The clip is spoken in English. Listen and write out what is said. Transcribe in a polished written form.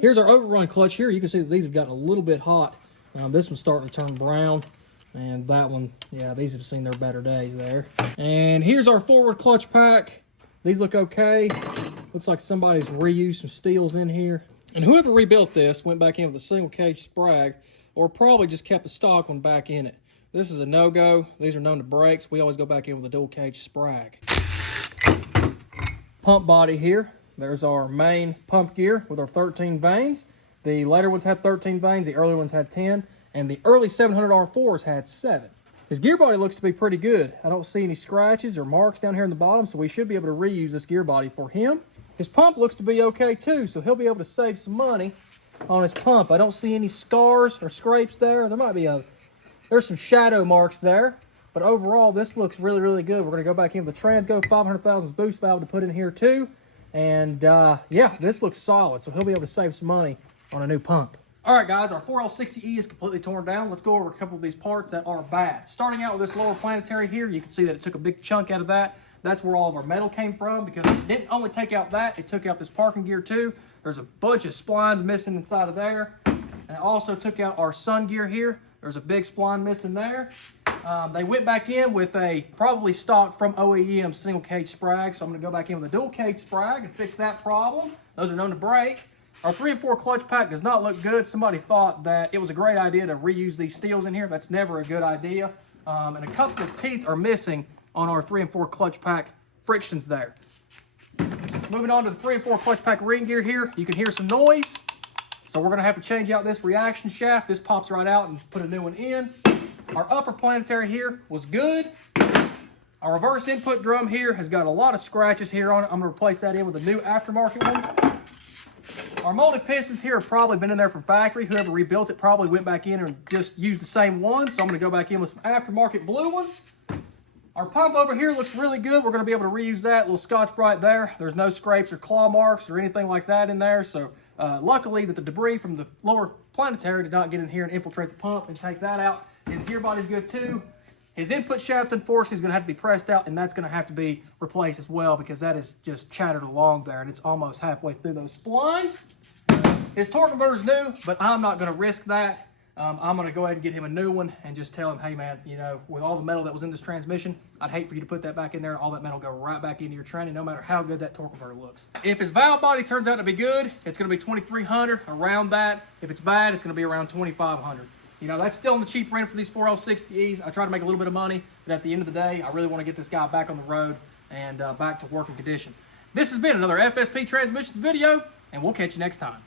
Here's our overrun clutch here. You can see that these have gotten a little bit hot. This one's starting to turn brown. And that one, yeah, these have seen their better days there. And here's our forward clutch pack. These look okay. Looks like somebody's reused some steels in here. And whoever rebuilt this went back in with a single cage Sprag, or probably just kept the stock one back in it. This is a no-go. These are known to breaks. We always go back in with a dual cage Sprag. Pump body here. There's our main pump gear with our 13 vanes. The later ones had 13 vanes, the earlier ones had 10, and the early 700 R4s had 7. His gear body looks to be pretty good. I don't see any scratches or marks down here in the bottom, so we should be able to reuse this gear body for him. His pump looks to be okay too, so he'll be able to save some money on his pump. I don't see any scars or scrapes there. There's some shadow marks there, but overall this looks really, really good. We're going to go back in with the Transgo 500,000 boost valve to put in here too. And yeah, this looks solid, so he'll be able to save some money on a new pump. All right, guys, our 4L60E is completely torn down. Let's go over a couple of these parts that are bad. Starting out with this lower planetary here, you can see that it took a big chunk out of that. That's where all of our metal came from, because it didn't only take out that, it took out this parking gear too. There's a bunch of splines missing inside of there. And it also took out our sun gear here. There's a big spline missing there. They went back in with a probably stock from OEM single cage Sprag, so I'm going to go back in with a dual cage Sprag and fix that problem. Those are known to break. Our 3 and 4 clutch pack does not look good. Somebody thought that it was a great idea to reuse these steels in here. That's never a good idea. And a couple of teeth are missing on our 3 and 4 clutch pack frictions there. Moving on to the 3 and 4 clutch pack ring gear here, you can hear some noise. So we're going to have to change out this reaction shaft. This pops right out and put a new one in. Our upper planetary here was good. Our reverse input drum here has got a lot of scratches here on it. I'm going to replace that in with a new aftermarket one. Our molded pistons here have probably been in there from factory. Whoever rebuilt it probably went back in and just used the same one. So I'm going to go back in with some aftermarket blue ones. Our pump over here looks really good. We're going to be able to reuse that. A little Scotch-Brite there. There's no scrapes or claw marks or anything like that in there. So luckily that the debris from the lower planetary did not get in here and infiltrate the pump and take that out. His gear body's good too. His input shaft, unfortunately, is going to have to be pressed out, and that's going to have to be replaced as well, because that is just chattered along there, and it's almost halfway through those splines. His torque converter's new, but I'm not going to risk that. I'm going to go ahead and get him a new one and just tell him, hey, man, you know, with all the metal that was in this transmission, I'd hate for you to put that back in there and all that metal go right back into your tranny, no matter how good that torque converter looks. If his valve body turns out to be good, it's going to be $2,300, around that. If it's bad, it's going to be around $2,500. You know, that's still on the cheap end for these 4L60Es. I try to make a little bit of money, but at the end of the day, I really want to get this guy back on the road and back to working condition. This has been another FSP Transmissions video, and we'll catch you next time.